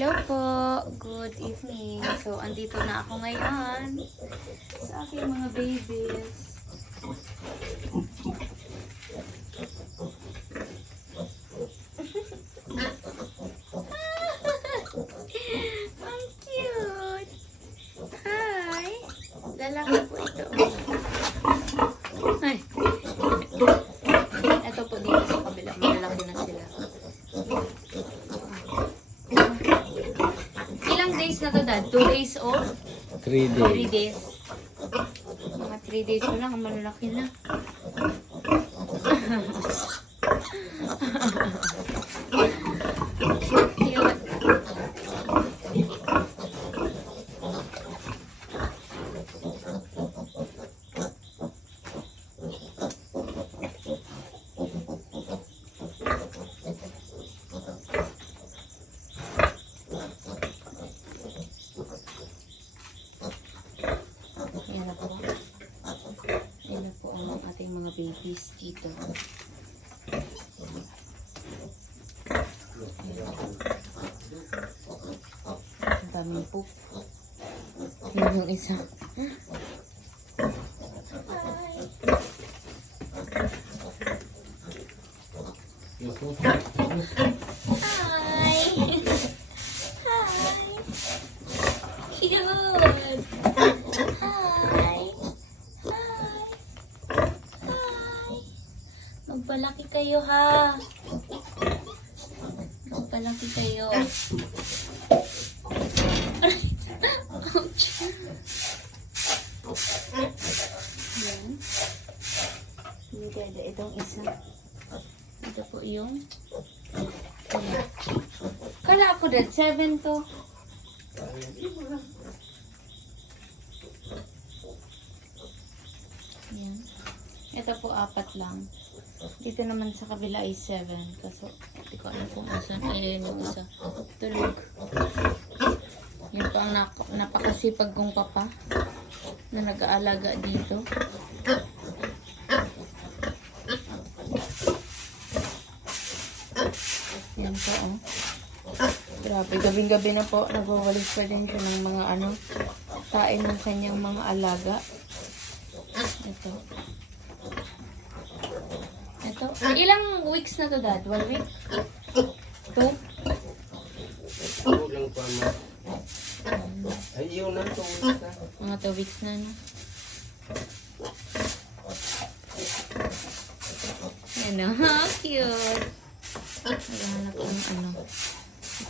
Hello po. Good evening. So, andito na ako ngayon sa aking mga babies. Ang cute. Hi. Lalaki po ito. Ay. Ito po dito sa kabila. Malalaki na sila. Ilang days na to, Dad? 2 days o? 3 days. 3 days. Mga 3 days ko lang, malalaki na. Cute. Ayan na po. Ayan na po ang ating mga babies dito. Ang daming poop. Yun yung isa. Hi! Hi! Cute! Hi! Hi! Hi! Magpalaki kayo ha! Magpalaki kayo. Ouch! Yan. Hindi, itong isa. Ito po yung ayan. Kala ko dad, 7 to. Yan. Ito po 4 lang. Dito naman sa kabila ay 7. Kaso, hindi ko alam kung asan. Ayan yung isa. Tulog. Yun po ang napakasipag kong papa na nag-aalaga dito. Yan po, oh. Grabe, gabing-gabi na po. Nagwawalis pa din siya ng mga kain ng kanyang mga alaga. Ito. Ito. Ilang weeks na to, Dad? 1 week? 2? Lang pa ma. Ayun na, 2 weeks na. Mga 2 weeks na, no? Ano? Cute. Naghahanap ng